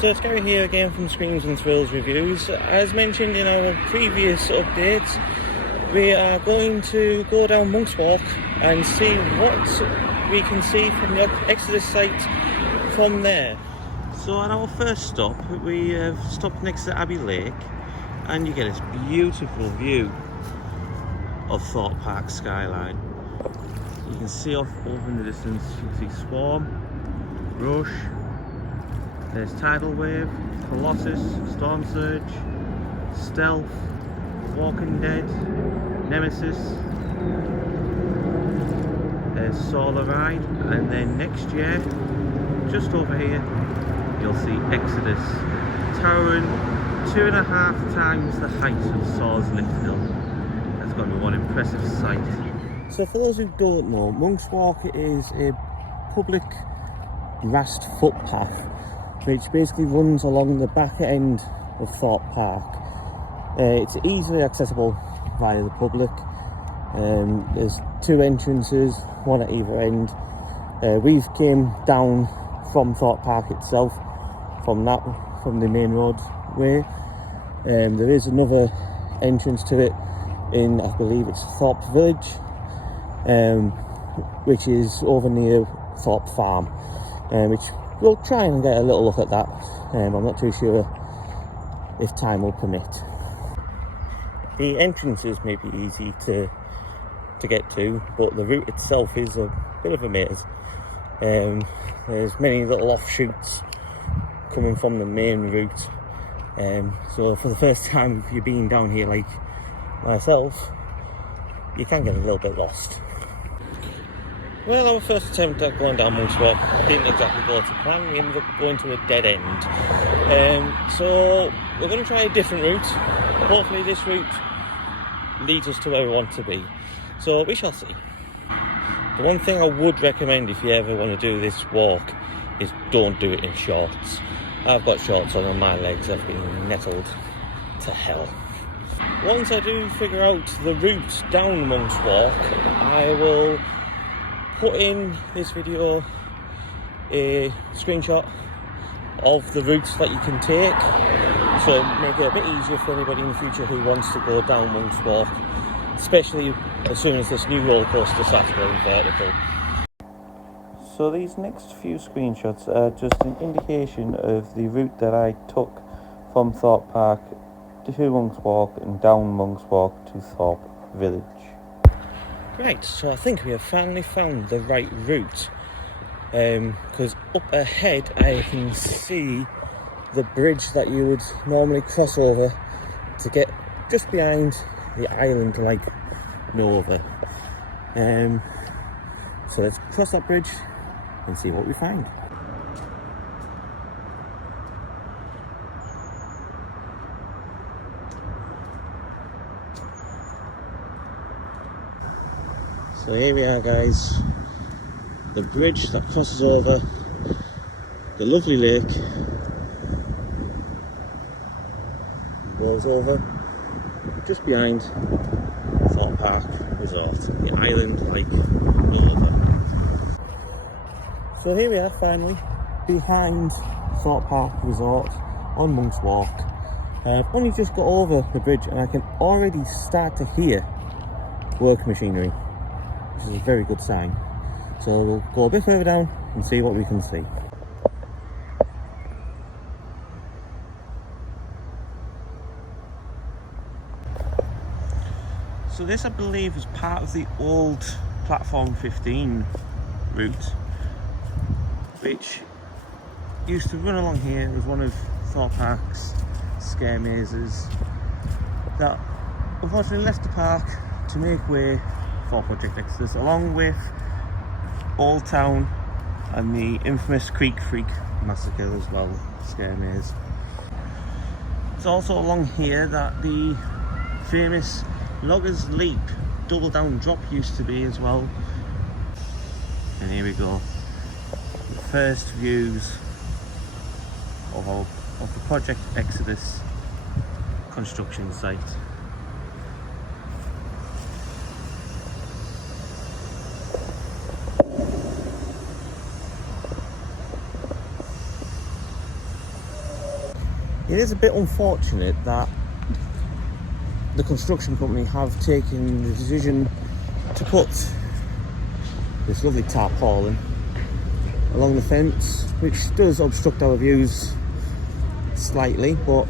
So it's Gary here again from Screams and Thrills Reviews. As mentioned in our previous updates, we are going to go down Monk's Walk and see what we can see from the Exodus site from there. So at our first stop, we have stopped next to Abbey Lake, and you get this beautiful view of Thorpe Park skyline. You can see off over in the distance, you can see Swarm, Rush, there's Tidal Wave, Colossus, Storm Surge, Stealth, Walking Dead, Nemesis, there's Solar Ride, and then next year, just over here, you'll see Exodus, towering 2.5 times the height of Saw's Lift Hill. That's going to be one impressive sight. So for those who don't know, Monk's Walk is a public grassed footpath which basically runs along the back end of Thorpe Park. It's easily accessible via the public. There's 2 entrances, one at either end. We've came down from Thorpe Park itself, from the main roadway. There is another entrance to it in, I believe it's Thorpe Village, which is over near Thorpe Farm, which we'll try and get a little look at that. I'm not too sure if time will permit. The entrances may be easy to get to, but the route itself is a bit of a maze. There's many little offshoots coming from the main route, so for the first time if you're being down here like myself, you can get a little bit lost. Well, our first attempt at going down Monk's Walk didn't exactly go to plan. We ended up going to a dead end. So we're going to try a different route. Hopefully this route leads us to where we want to be. So we shall see. The one thing I would recommend if you ever want to do this walk is don't do it in shorts. I've got shorts on and my legs have been nettled to hell. Once I do figure out the route down Monk's Walk, I will put in this video a screenshot of the routes that you can take, so make it a bit easier for anybody in the future who wants to go down Monk's Walk, especially as soon as this new roller coaster starts going vertical. So these next few screenshots are just an indication of the route that I took from Thorpe Park to Monk's Walk and down Monk's Walk to Thorpe Village. Right, so I think we have finally found the right route, because up ahead I can see the bridge that you would normally cross over to get just behind the island like Nova. So let's cross that bridge and see what we find. So here we are, guys, the bridge that crosses over the lovely lake, goes over just behind Thorpe Park Resort, the island like no other. So here we are finally behind Thorpe Park Resort on Monk's Walk. I've only just got over the bridge and I can already start to hear work machinery, which is a very good sign. So we'll go a bit further down and see what we can see. So this, I believe, is part of the old Platform 15 route, which used to run along here. It was one of Thorpe Park's scare mazes that unfortunately left the park to make way for Project Exodus, along with Old Town and the infamous Creek Freak massacre as well, scare maze. It's also along here that the famous Loggers Leap double down drop used to be as well. And here we go, the first views of the Project Exodus construction site. It is a bit unfortunate that the construction company have taken the decision to put this lovely tarpaulin along the fence, which does obstruct our views slightly, but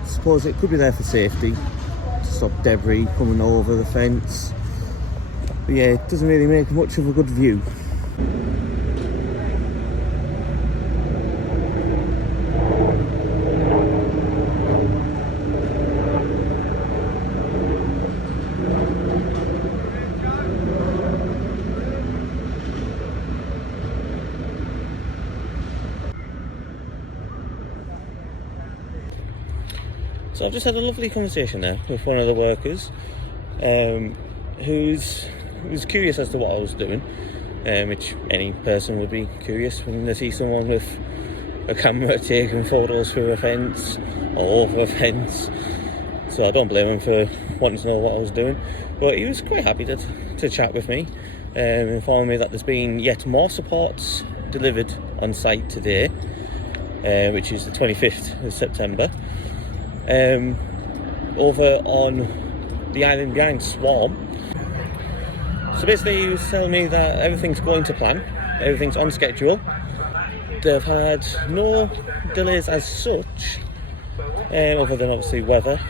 I suppose it could be there for safety, to stop debris coming over the fence. But yeah, it doesn't really make much of a good view. So I've just had a lovely conversation there with one of the workers, who's curious as to what I was doing, which any person would be curious when they see someone with a camera taking photos through a fence or over a fence. So I don't blame him for wanting to know what I was doing, but he was quite happy to chat with me, informing me that there's been yet more supports delivered on site today, which is the 25th of September. Over on the island behind Swarm. So basically he was telling me that everything's going to plan, everything's on schedule. They've had no delays as such, other than obviously weather.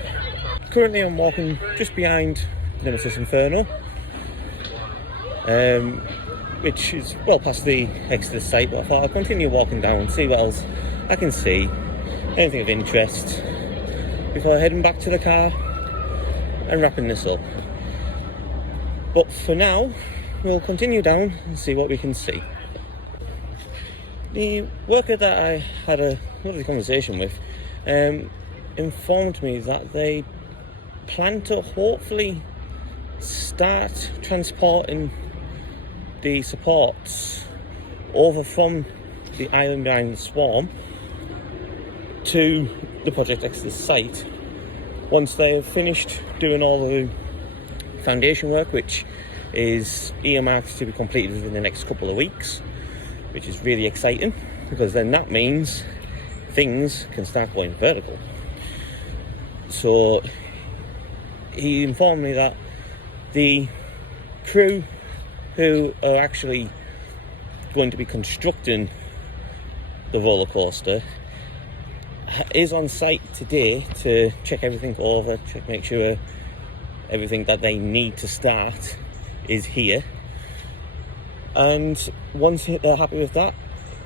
Currently I'm walking just behind Nemesis Inferno, which is well past the Exodus site, but I thought I'd continue walking down and see what else I can see, anything of interest, before heading back to the car and wrapping this up. But for now, we'll continue down and see what we can see. The worker that I had a lovely conversation with informed me that they plan to hopefully start transporting the supports over from the island behind the Swarm to the Project Exodus site once they have finished doing all the foundation work, which is earmarked to be completed within the next couple of weeks, which is really exciting because then that means things can start going vertical. So he informed me that the crew who are actually going to be constructing the roller coaster is on site today to check everything over, make sure everything that they need to start is here. And once they're happy with that,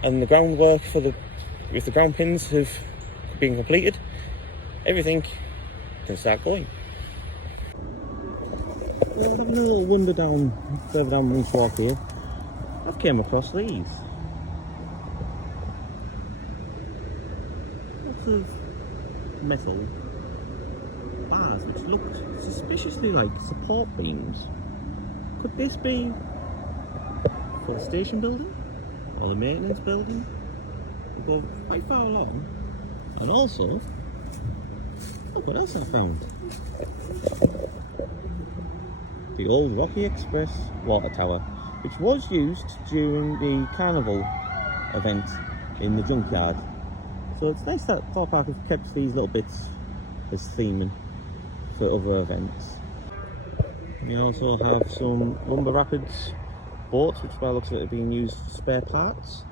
and the groundwork with the ground pins have been completed, everything can start going. Well, having a little wander further down this walk here, I've came across these. Of metal bars which looked suspiciously like support beams. Could this be for the station building or the maintenance building? We go quite far along. And also, look what else I found. The old Rocky Express water tower, which was used during the carnival event in the junkyard. So it's nice that Thorpe Park have kept these little bits as theming for other events. We also have some Lumber Rapids boats, which by the looks of it are being used for spare parts.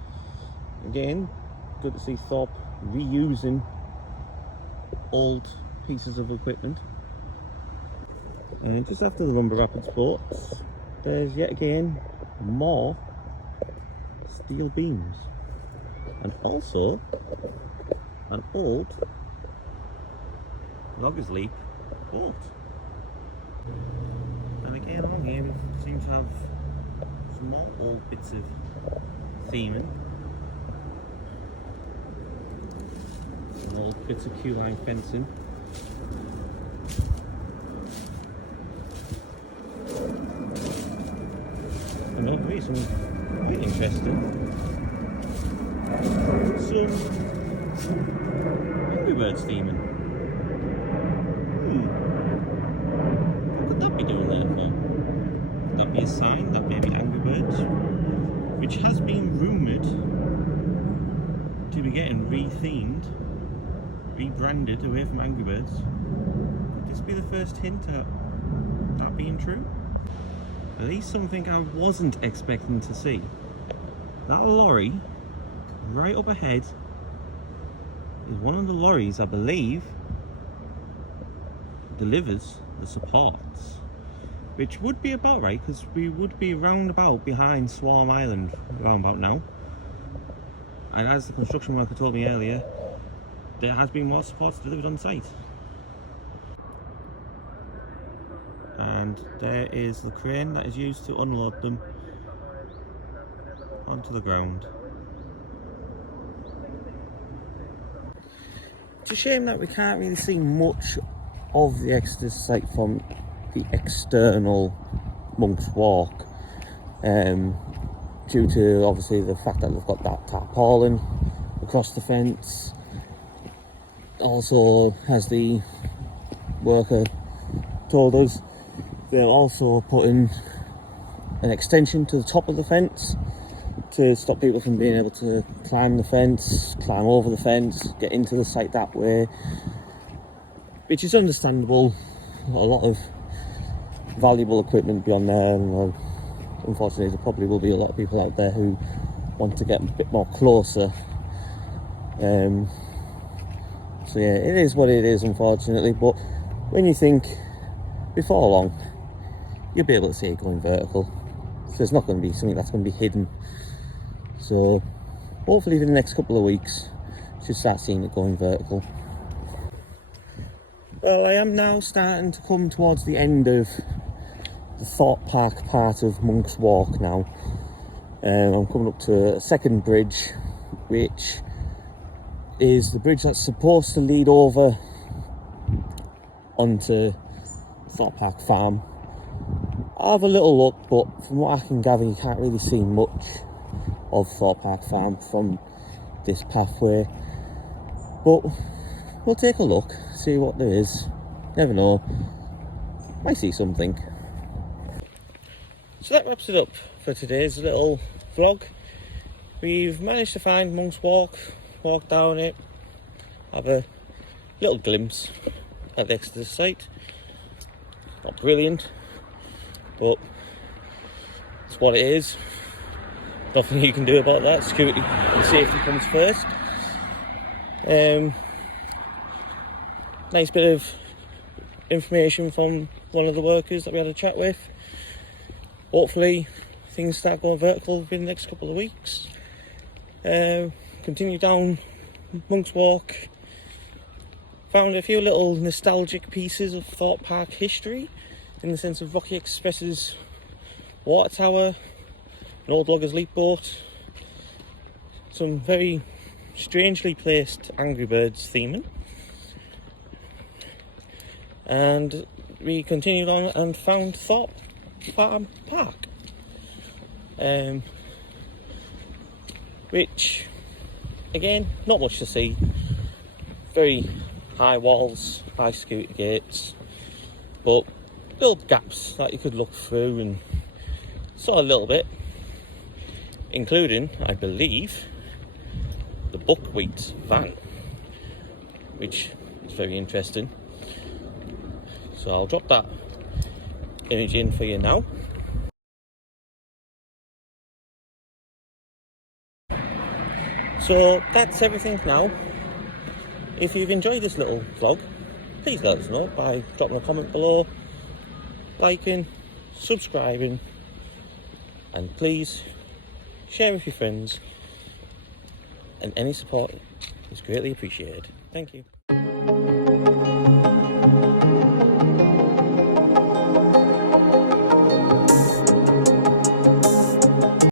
Again, good to see Thorpe reusing old pieces of equipment. And just after the Lumber Rapids boats, there's yet again more steel beams. And also an old Loggers Leap boat. And again along here we seem to have some more old bits of theming. Some old bits of queue-line fencing. And over here some really interesting. Angry Birds theming. What could that be doing there for? Could that be a sign that maybe Angry Birds, which has been rumoured to be getting re-themed rebranded away from Angry Birds. Could this be the first hint at that being true? At least something I wasn't expecting to see. That lorry right up ahead is one of the lorries, I believe, delivers the supports, which would be about right, because we would be round about behind Swarm Island round about now. And as the construction worker told me earlier, there has been more supports delivered on site. And there is the crane that is used to unload them onto the ground. It's a shame that we can't really see much of the Exeter site from the external Monk's Walk, due to obviously the fact that they've got that tarpaulin across the fence. Also, as the worker told us, they're also putting an extension to the top of the fence to stop people from being able to climb the fence, climb over the fence, get into the site that way, which is understandable. A lot of valuable equipment beyond there, and unfortunately there probably will be a lot of people out there who want to get a bit more closer. So yeah, it is what it is, unfortunately, but when you think before long you'll be able to see it going vertical, so it's not going to be something that's going to be hidden. So hopefully in the next couple of weeks you should start seeing it going vertical. Well, I am now starting to come towards the end of the Thorpe Park part of Monk's Walk now. I'm coming up to a second bridge, which is the bridge that's supposed to lead over onto Thorpe Park Farm. I'll have a little look, but from what I can gather, you can't really see much of Thorpe Park Farm from this pathway. But we'll take a look, see what there is. Never know, might see something. So that wraps it up for today's little vlog. We've managed to find Monk's Walk, walk down it, have a little glimpse at the Exeter site. Not brilliant, but it's what it is. Nothing you can do about that. Security and safety comes first. Nice bit of information from one of the workers that we had a chat with. Hopefully things start going vertical within the next couple of weeks. Continue down Monk's Walk. Found a few little nostalgic pieces of Thorpe Park history, in the sense of Rocky Express's water tower, an old loggers leap boat, some very strangely placed Angry Birds theming, and we continued on and found Thorpe Farm Park, which again, not much to see. Very high walls, high security gates, but little gaps that you could look through and saw a little bit, including, I believe, the buckwheat van, which is very interesting. So I'll drop that image in for you now. So that's everything now. If you've enjoyed this little vlog, please let us know by dropping a comment below, liking, subscribing, and please share with your friends, and any support is greatly appreciated. Thank you.